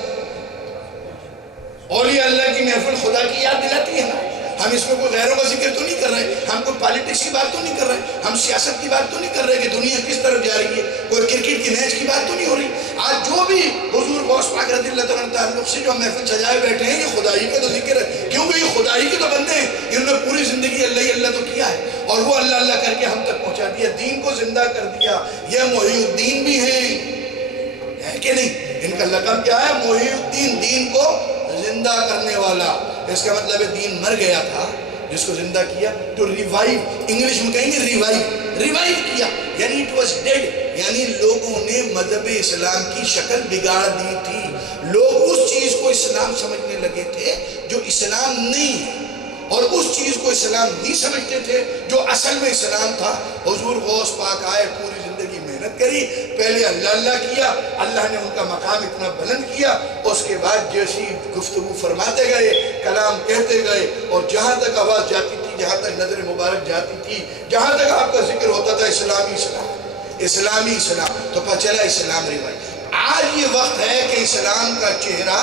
اولیاء اللہ کی محفل خدا کی یاد دلاتی ہے نا. ہم اس میں کوئی غیروں کا ذکر تو نہیں کر رہے، ہم کوئی پالیٹکس کی بات تو نہیں کر رہے، ہم سیاست کی بات تو نہیں کر رہے کہ دنیا کس طرف جا رہی ہے، کوئی کرکٹ کی میچ کی بات تو نہیں ہو رہی. آج جو بھی حضور غوث پاک رضی اللہ تعالیٰ تعلق سے جو محفل سجائے بیٹھے ہیں یہ خدائی کا تو ذکر ہے، کیونکہ یہ خدائی کے تو بندے ہیں. انہوں نے پوری زندگی اللہ ہی اللہ تو کیا ہے اور وہ اللہ اللہ کر کے ہم تک پہنچا دیا، دین کو زندہ کر دیا. یہ محی الدین بھی ہیں کہ نہیں؟ ان کا لقب کیا ہے؟ محی الدین، دین کو زندہ کرنے والا. اس کا مطلب ہے دین مر گیا تھا، جس کو زندہ کیا تو ریوائیو، انگلش میں کہیں گے ریوائیو کیا، یعنی اٹ واز ڈیڈ. یعنی لوگوں نے مذہب اسلام کی شکل بگاڑ دی تھی. لوگ اس چیز کو اسلام سمجھنے لگے تھے جو اسلام نہیں ہے، اور اس چیز کو اسلام نہیں سمجھتے تھے جو اصل میں اسلام تھا. حضور غوث پاک آئے، پوری زندگی محنت کری، پہلے اللہ اللہ کیا، اللہ نے ان کا مقام اتنا بلند کیا. اس کے بعد جیسی گفتگو فرماتے گئے، کلام کہتے گئے، اور جہاں تک آواز جاتی تھی، جہاں تک نظر مبارک جاتی تھی، جہاں تک آپ کا ذکر ہوتا تھا اسلامی اسلام، تو پتہ چلا اسلام روایت. آج یہ وقت ہے کہ اسلام کا چہرہ،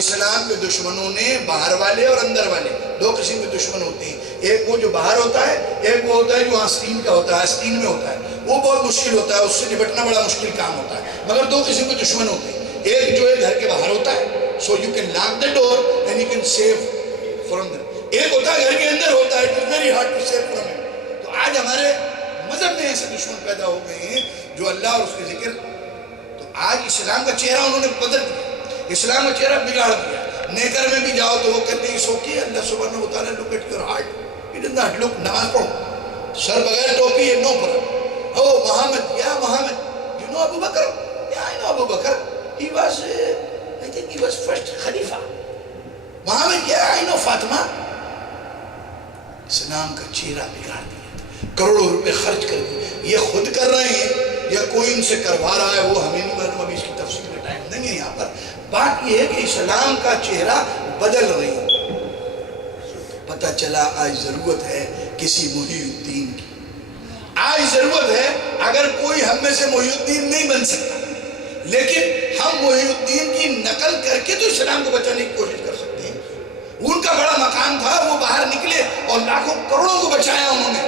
اسلام کے دشمنوں نے، باہر والے اور اندر والے، دو قسم کے دشمن ہوتے ہیں. ایک وہ جو باہر ہوتا ہے، ایک وہ ہوتا ہے جو آستین کا ہوتا ہے، آستین میں ہوتا ہے. وہ بہت مشکل ہوتا ہے، اس سے نپٹنا بڑا مشکل کام ہوتا ہے. مگر دو قسم کے دشمن ہوتے ہیں. ایک جو ہے گھر کے باہر ہوتا ہے، so you can lock the door and you can save from them. ایک ہوتا ہے گھر کے اندر ہوتا ہے، it is very hard to save from him. تو آج ہمارے مذہب میں ایسے دشمن پیدا ہو گئے ہیں جو اللہ اور اس کے ذکر. تو آج اسلام کا چہرہ انہوں نے بدل دیا، اسلام کا چہرہ بگاڑ دیا. نیکر میں بھی جاؤ تو وہ کہتے ہیں سو کہ اللہ سبحانہ و تعالیٰ look at your heart. He does not look. نماز پڑھو، سر بغیر ٹوپی ہے، نو پڑھو. Oh Muhammad, yeah Muhammad, you know Abu Bakr? Yeah, I know Abu Bakr. He was, I think he was first Khalifa. Muhammad, yeah, I know Fatima. اسلام کا چہرہ بگاڑ دیا، کروڑوں روپے خرچ کر دیے. یہ خود کر رہے ہیں یا کوئی ان سے کروا رہا ہے وہ ہمیں نہیں معلوم، ابھی اس کی تفصیل میں ٹائم نہیں ہے یہاں پر. بات یہ ہے کہ اسلام کا چہرہ بدل رہی ہے. پتہ چلا آج ضرورت ہے کسی محی الدین کی. آج ضرورت ہے، اگر کوئی ہم میں سے محی الدین نہیں بن سکتا لیکن ہم محی الدین کی نقل کر کے تو اسلام کو بچانے کی کوشش کر سکتے ہیں. ان کا بڑا مقام تھا، وہ باہر نکلے اور لاکھوں کروڑوں کو بچایا انہوں نے.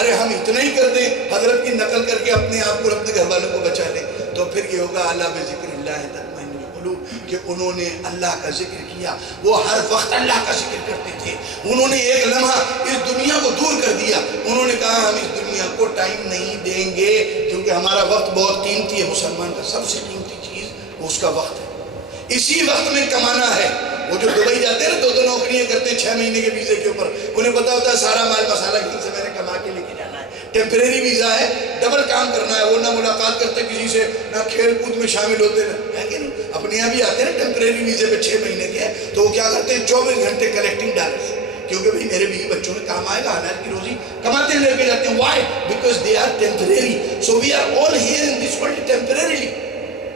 ارے ہم اتنا ہی کر دیں، حضرت کی نقل کر کے اپنے آپ کو اپنے گھر والوں کو بچا لیں، تو پھر یہ ہوگا اللہ بذکر اللہ تطمئن القلوب، کہ انہوں نے اللہ کا ذکر کیا. وہ ہر وقت اللہ کا ذکر کرتے تھے. انہوں نے ایک لمحہ اس دنیا کو دور کر دیا. انہوں نے کہا ہم اس دنیا کو ٹائم نہیں دیں گے کیونکہ ہمارا وقت بہت قیمتی ہے. مسلمان کا سب سے قیمتی چیز اس کا وقت ہے، اسی وقت میں کمانا ہے. وہ جو دبئی جاتے ہیں نا، دو نوکریاں کرتے ہیں 6 مہینے کے ویزے کے اوپر، انہیں پتا ہوتا ہے سارا مال مسالہ کہیں سے میں نے کما کے لے کے جانا ہے. ٹیمپریری ویزا ہے، ڈبل کام کرنا ہے. وہ نہ ملاقات کرتے کسی سے، نہ کھیل کود میں شامل ہوتے ہے کہ نہیں. اپنے یہاں بھی آتے ہیں نا ٹیمپریری ویزے پہ 6 مہینے کے، تو وہ کیا کرتے ہیں 24 گھنٹے کلیکٹنگ ڈالرز، کیونکہ بھئی میرے بیوی بچوں میں کام آئے گا، حلال کی روزی کماتے لے کے جاتے ہیں. Why? Because they are temporary. So we are all here in this world temporarily.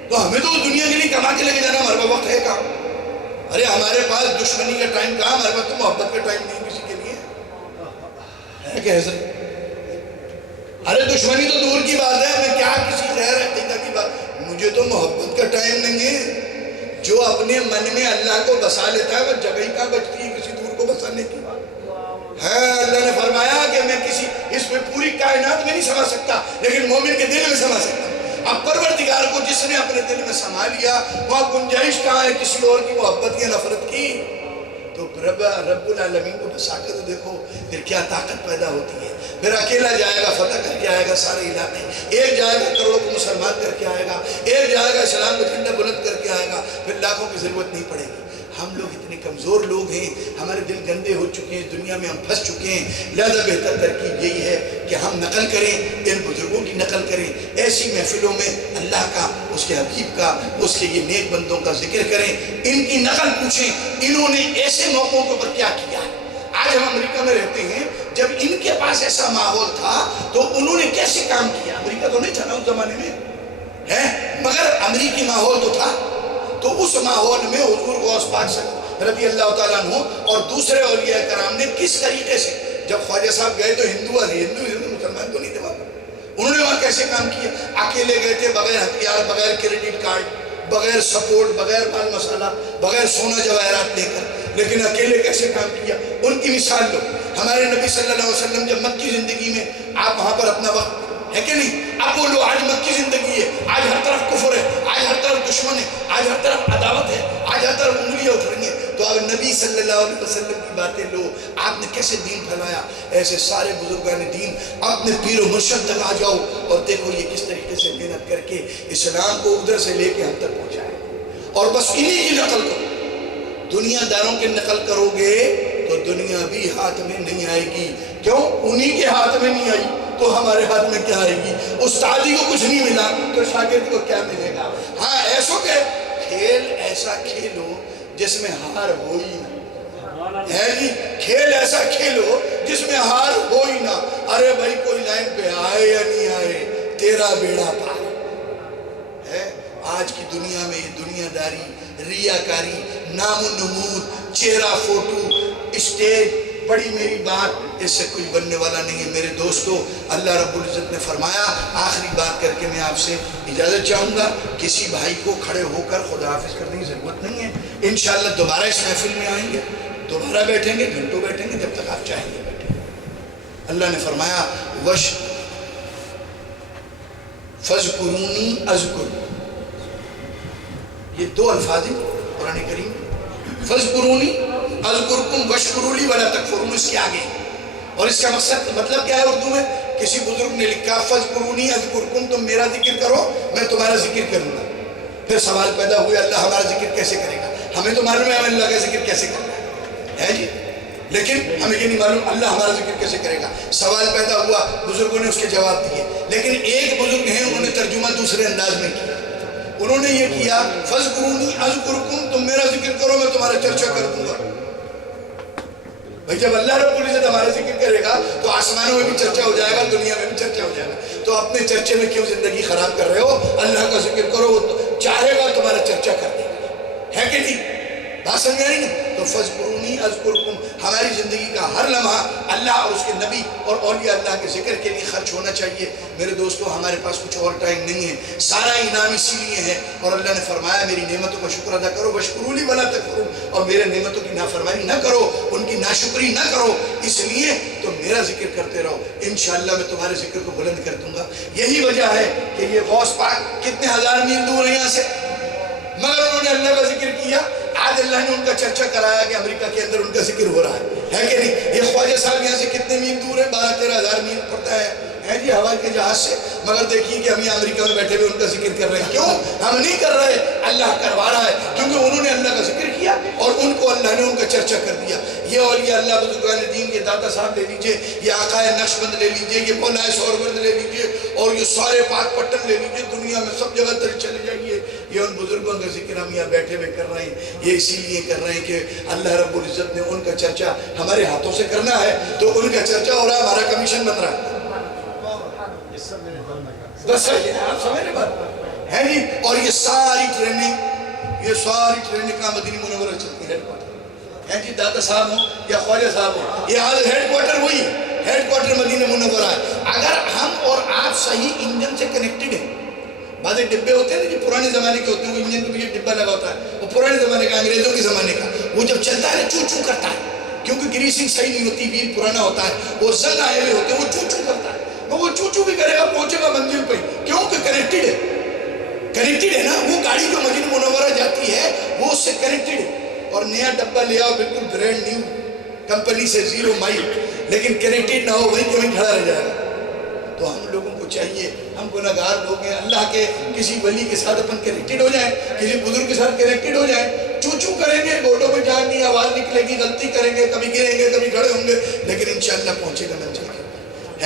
تو ہمیں تو اس دنیا کے لیے کما کے لے کے جانا، ہمارے پاس وقت ہے کہاں؟ ارے ہمارے پاس دشمنی کا ٹائم کہاں، ہمارے پاس تو محبت کا ٹائم نہیں کسی کے لیے ہے کہ ایسا. ارے دشمنی تو دور کی بات ہے، ہمیں کیا کسی غیر عقیدہ کی بات. مجھے تو محبت کا ٹائم نہیں ہے. جو اپنے من میں اللہ کو بسا لیتا ہے وہ جگہ ہی کہاں بچتی ہے کسی دور کو بسانے کی. ہے اللہ نے فرمایا کہ میں کسی اس میں پوری کائنات میں نہیں سما سکتا لیکن مومن کے دل میں سما سکتا. اب پروردگار کو جس نے اپنے دل میں سما لیا، وہاں گنجائش کہاں ہے کسی اور کی محبت کی نفرت کی. تو رب العالمین کو بسا کے تو دیکھو پھر کیا طاقت پیدا ہوتی ہے. پھر اکیلا جائے گا، فتح کر کے آئے گا سارے علاقے. ایک جائے گا کروڑوں کو مسلمان کر کے آئے گا. ایک جائے گا اسلام کا جھنڈا بلند کر کے آئے گا. پھر لاکھوں کی ضرورت نہیں پڑے گی. ہم لوگ اتنے کمزور لوگ ہیں، ہمارے دل گندے ہو چکے ہیں، دنیا میں ہم پھنس چکے ہیں. لہذا بہتر ترکیب یہی ہے کہ ہم نقل کریں، ان بزرگوں کی نقل کریں. ایسی محفلوں میں اللہ کا، اس کے حبیب کا، اس کے یہ نیک بندوں کا ذکر کریں. ان کی نقل پوچھیں انہوں نے ایسے موقعوں کے اوپر کیا کیا. آج ہم امریکہ میں رہتے ہیں، جب ان کے پاس ایسا ماحول تھا تو انہوں نے کیسے کام کیا. امریکہ تو نہیں تھا نا اس زمانے میں ہے، مگر امریکی ماحول تو تھا. تو اس ماحول میں حضور غوث پاک سے رضی اللہ تعالیٰ عنہ اور دوسرے اولیاء کرام نے کس طریقے سے، جب خواجہ صاحب گئے تو ہندو مسلمان تو نہیں تھے وہاں، انہوں نے وہاں کیسے کام کیا؟ اکیلے گئے تھے، بغیر ہتھیار، بغیر کریڈٹ کارڈ، بغیر سپورٹ، بغیر مال مسالہ، بغیر سونا جواہرات لے کر، لیکن اکیلے کیسے کام کیا؟ ان کی مثال لو۔ ہمارے نبی صلی اللہ علیہ وسلم جب مکی زندگی میں، آپ وہاں پر اپنا وقت ہے کہ نہیں؟ اب بولو آج مکی زندگی ہے، آج ہر طرف کفر ہے، آج ہر طرف دشمن ہے، آج ہر طرف عداوت ہے، آج ہر طرف انگلیاں اٹھ رہی ہیں، تو اب نبی صلی اللہ علیہ وسلم کی باتیں لو، آپ نے کیسے دین پھیلایا، ایسے سارے بزرگان دین اپنے پیر و مرشد تک آ جاؤ اور دیکھو یہ کس طریقے سے محنت کر کے اسلام کو ادھر سے لے کے ہم تک پہنچائے، اور بس انہی کی نقل کرو۔ دنیا داروں کی نقل کرو گے تو دنیا بھی ہاتھ میں نہیں آئے گی، کیوں؟ انہی کے ہاتھ میں نہیں آئی تو ہمارے ہاتھ میں کیا آئے گی؟ استادی کو کچھ نہیں ملا تو شاگرد کو کیا ملے گا؟ ہاں ایسو کہ کھیل ایسا کھیلو جس میں ہار ہو ہی نہ، ہے جی، کھیل ایسا کھیلو جس میں ہار ہو ہی نہ۔ ارے بھائی کوئی لائن پہ آئے یا نہیں آئے، تیرا بیڑا پار ہے۔ آج کی دنیا میں یہ دنیا داری، ریاکاری، نام و نمود، چہرہ فوٹو، اسٹیج، بڑی میری بات، اس سے کوئی بننے والا نہیں ہے میرے دوستو۔ اللہ رب العزت نے فرمایا، آخری بات کر کے میں آپ سے اجازت چاہوں گا، کسی بھائی کو کھڑے ہو کر خدا حافظ کرنے کی ضرورت نہیں ہے، انشاءاللہ دوبارہ اس محفل میں آئیں گے، دوبارہ بیٹھیں گے، گھنٹوں بیٹھیں گے، جب تک آپ چاہیں گے بیٹھیں گے۔ اللہ نے فرمایا فَاذْكُرُونِي أَذْكُرْكُمْ، یہ دو الفاظ ہیں قرآن کریم، فَاذْكُرُونِي أَذْكُرْكُمْ وَاشْكُرُوا لِي وَلَا تَكْفُرُونِ، اس کے آگے، اور اس کا مطلب کیا ہے اردو میں؟ کسی بزرگ نے لکھا فَاذْكُرُونِي أَذْكُرْكُمْ، تم میرا ذکر کرو میں تمہارا ذکر کروں گا۔ پھر سوال پیدا ہوئے اللہ ہمارا ذکر کیسے کرے گا؟ ہمیں تو معلوم ہے ہمیں اللہ کا ذکر کیسے کرنا ہے جی، لیکن ہمیں یہ نہیں معلوم اللہ ہمارا ذکر کیسے کرے گا۔ سوال پیدا ہوا، بزرگوں نے اس کے جواب دیے، لیکن ایک بزرگ ہیں انہوں نے ترجمہ دوسرے انداز میں کیا، انہوں نے یہ کیا فَاذْكُرُونِي أَذْكُرْكُمْ، تم میرا ذکر کرو میں تمہارا چرچا کر دوں گا۔ بھائی جب اللہ رب العزت ہمارا ذکر کرے گا تو آسمانوں میں بھی چرچا ہو جائے گا، دنیا میں بھی چرچا ہو جائے گا، تو اپنے چرچے میں کیوں زندگی خراب کر رہے ہو؟ اللہ کا ذکر کرو، وہ چاہے گا تمہارا چرچا کر دے گا، ہے کہ نہیں؟ بات سمجھ آئی نا؟ تو فَاذْكُرُونِي أَذْكُرْكُمْ، ہماری زندگی کا ہر لمحہ اللہ اور اس کے نبی اور اولیاء اللہ کے ذکر کے لیے خرچ ہونا چاہیے۔ میرے دوستو ہمارے پاس کچھ اور ٹائم نہیں ہے، سارا انعام اسی لیے ہے، اور اللہ نے فرمایا میری نعمتوں کا شکر ادا کرو، وَاشْكُرُوا لِي وَلَا تَكْفُرُونَ، اور میرے نعمتوں کی نافرمانی نہ کرو، ان کی ناشکری نہ کرو، اس لیے تو میرا ذکر کرتے رہو، انشاءاللہ میں تمہارے ذکر کو بلند کر دوں گا۔ یہی وجہ ہے کہ یہ غوث پاک کتنے ہزار میل دور ہیں یہاں سے، مگر انہوں نے اللہ کا ذکر کیا۔ آج اللہ نے ان کا چرچا کرایا کہ امریکہ کے اندر ان کا ذکر ہو رہا ہے کہ نہیں؟ یہ خواجہ صاحب یہاں سے کتنے میل دور ہے؟ 12-13 ہزار میل پڑتا ہے جی ہوائی کے جہاز سے، مگر دیکھیے کہ ہم یہاں امریکہ میں بیٹھے ہوئے ان کا ذکر کر رہے ہیں۔ کیوں؟ ہم نہیں کر رہے، اللہ کروا رہا ہے، کیونکہ انہوں نے اللہ کا ذکر کیا اور ان کو اللہ نے ان کا چرچا کر دیا۔ یہ اولیاء اللہ بزرگان دین، یہ داتا صاحب لے لیجئے، یہ آقا نقشبند لے لیجئے، یہ مولا سہروردی لے لیجئے، اور یہ سارے پاک پٹن لے لیجئے، دنیا میں سب جگہ تک چلے جائیے، یہ ان بزرگوں کا ذکر ہم یہاں بیٹھے ہوئے کر رہے ہیں۔ یہ اسی لیے کر رہے ہیں کہ اللہ رب العزت نے ان کا چرچا ہمارے ہاتھوں سے کرنا ہے، تو ان کا چرچا ہو رہا ہے، ہمارا کمیشن بن رہا ہے۔ بس آپ سمجھ رہے بات ہے جی؟ اور یہ ساری ٹریننگ کا مدینہ منورہ چلتی ہے، ہے جی، داتا صاحب ہوں یا خواجہ صاحب ہوں، یہ آج ہیڈ کوارٹر وہی ہیڈ کوارٹر مدینہ منورہ ہے۔ اگر ہم اور آپ صحیح انجن سے کنیکٹڈ ہیں، بعض ڈبے ہوتے ہیں نا جو پرانے زمانے کے ہوتے ہیں، وہ انجن کے پیچھے ڈبا لگا ہوتا ہے، وہ پرانے زمانے کا، انگریزوں کے زمانے کا، وہ جب چلتا ہے چو چو کرتا ہے، کیونکہ گریسنگ صحیح نہیں ہوتی، ویل پرانا ہوتا ہے، وہ زنگ آئے ہوئے ہوتے ہیں، وہ چو چو کرتا ہے، وہ چو چو بھی کرے گا، پہنچے گا منزل پہ، کیونکہ کنیکٹڈ ہے نا، وہ گاڑی جو مدینہ منورہ جاتی ہے وہ اس سے کنیکٹڈ ہے، اور نیا ڈبہ لے آؤ بالکل برینڈ نیو کمپنی سے 0 مائل، لیکن کنیکٹڈ نہ ہو، وہیں کہ وہیں کھڑا رہ جائے گا۔ تو ہم لوگوں کو چاہیے، ہم گناہگار لوگ ہیں، اللہ کے کسی ولی کے ساتھ اپن کنیکٹڈ ہو جائیں، کسی بزرگ کے ساتھ کنیکٹڈ ہو جائیں، چو کریں گے، گوٹوں پہ جان نہیں، آواز نکلے گی، غلطی کریں گے، کبھی گریں گے، کبھی کھڑے ہوں گے، لیکن انشاءاللہ پہنچے گا منزل کے،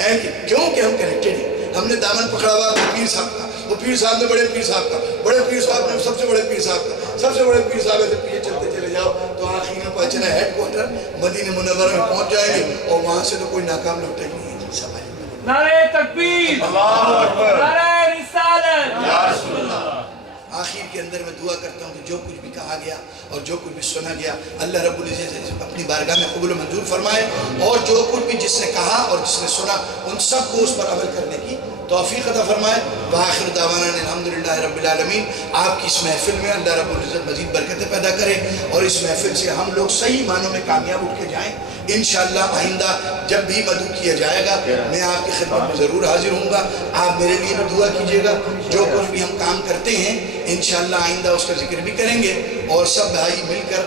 ہے کہ کیوں کہ ہم کنیکٹڈ ہیں۔ ہم نے دامن پکڑا ہوا پیر صاحب کا، وہ پیر صاحب نے بڑے پیر صاحب کا، بڑے پیر صاحب نے سب سے بڑے پیر صاحب کا، سب سے بڑے پیر صاحب سے پیچھے چلتے چلے جاؤ تو آخر میں پہنچنا ہیڈ کوارٹر مدینہ منورہ میں پہنچ جائیں گے، اور وہاں سے تو کوئی ناکام لوٹے گی نہیں۔ نعرہ تکبیر، اللہ اکبر، نعرہ رسالت، یا رسول اللہ۔ آخر کے اندر حاضر میں دعا کرتا ہوں کہ جو کچھ بھی کہا گیا اور جو کچھ بھی سنا گیا اللہ رب العزت اپنی بارگاہ میں قبول و منظور فرمائے، اور جو کچھ بھی جس نے کہا اور جس نے سنا ان سب کو اس پر عمل کرنے کی توفیق عطا فرمائے۔ وآخر دعوانا الحمدللہ رب العالمین۔ آپ کی اس محفل میں اللہ رب العزت مزید برکتیں پیدا کرے اور اس محفل سے ہم لوگ صحیح معنوں میں کامیاب اٹھ کے جائیں انشاءاللہ۔ آئندہ جب بھی مدعو کیا جائے گا میں آپ کی خدمت میں ضرور حاضر ہوں گا، آپ میرے لیے بھی دعا کیجیے گا۔ جو کچھ بھی ہم کام کرتے ہیں انشاءاللہ آئندہ اس کا ذکر بھی کریں گے، اور سب بھائی مل کر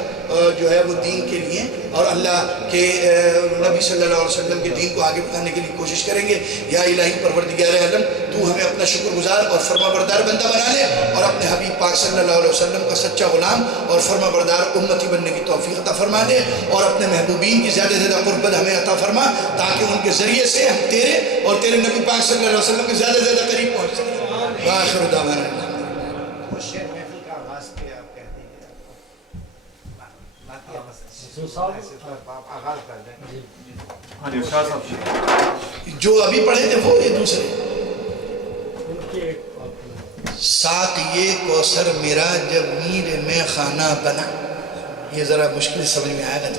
جو ہے وہ دین کے لیے اور اللہ کے نبی صلی اللہ علیہ وسلم کے دین کو آگے بڑھانے کے لیے کوشش کریں گے۔ یا الہی پروردگار عالم تو ہمیں اپنا شکر گزار اور فرما بردار بندہ بنا لے، اور اپنے حبیب پاک صلی اللہ علیہ وسلم کا سچا غلام اور فرما بردار امتی بننے کی توفیق عطا فرما دے، اور اپنے محبوبین کی زیادہ سے زیادہ قربت ہمیں عطا فرما، تاکہ ان کے ذریعے سے ہم تیرے اور تیرے نبی پاک صلی اللہ علیہ وسلم کے زیادہ سے زیادہ قریب پہنچ سکیں۔ وآخر دعوانا جو ابھی پڑھے تھے وہ یہ دوسرے ساقیے کوثر میرا جب میر میں خانہ بنا، یہ ذرا مشکل سمجھ میں آئے گا،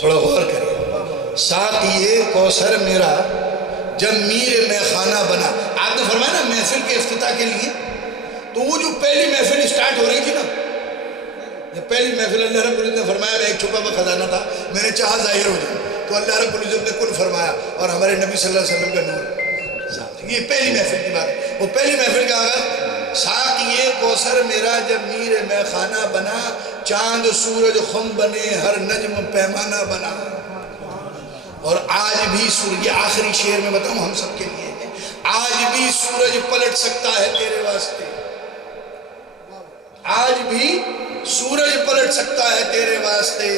تھوڑا غور کریں۔ ساقیے کوثر میرا جب میر میں خانہ بنا، آپ نے فرمایا نا محفل کے افتتاح کے لیے، تو وہ جو پہلی محفل اسٹارٹ ہو رہی تھی نا، یہ پہلی محفل اللہ رب العزت نے فرمایا میں ایک چھپا ہوا خزانہ تھا، میں نے چاہا ظاہر ہو جائے، تو اللہ رب العزت نے کن فرمایا اور ہمارے نبی صلی اللہ علیہ وسلم کا نور۔ یہ پہلی محفل کی بات ہے۔ وہ پہلی محفل کا آغاز ساقیے کوثر میرا جب میر میں خانہ بنا، چاند سورج خم بنے ہر نجم پیمانہ بنا۔ اور آج بھی سورج، یہ آخری شعر میں بتاؤں ہم سب کے لیے ہے، آج بھی سورج پلٹ سکتا ہے تیرے واسطے، آج بھی سورج پلٹ سکتا ہے تیرے واسطے،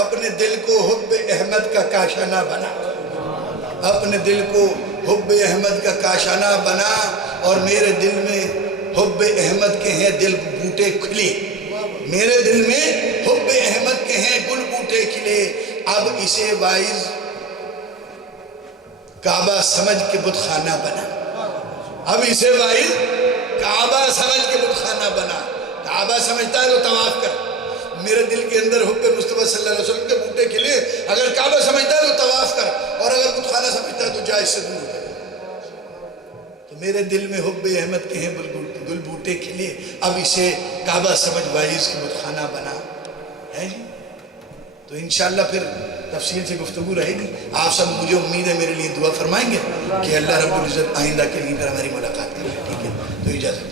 اپنے دل کو حب احمد کا کاشانہ بنا، اپنے دل کو حب احمد کا کاشانہ بنا، اور میرے دل میں حب احمد کے ہیں دل بوٹے کھلے، میرے دل میں حب احمد کے ہیں گل بوٹے کھلے، اب اسے وائز کعبہ سمجھ کے بت خانہ بنا، اب اسے وائز کعبہ سمجھ کے بت خانہ بنا۔ کعبہ سمجھتا ہے تو طواف کر، میرے دل کے اندر حب مصطفیٰ صلی اللہ علیہ وسلم کے بوٹے کھلے، اگر کعبہ سمجھتا ہے تو طواف کر، اور اگر بت خانہ سمجھتا ہے تو جا اس سے دور ہے۔ تو میرے دل میں حب احمد کے ہیں گل بوٹے کھلے، اب اسے کعبہ سمجھ وائز کی بت خانہ بنا ہے جی۔ تو انشاءاللہ پھر تفصیل سے گفتگو رہے گی۔ آپ سب مجھے امید ہے میرے لیے دعا فرمائیں گے کہ اللہ رب العزت آئندہ کے لیے پھر ہماری ملاقات کرے، ٹھیک ہے؟ تو اجازت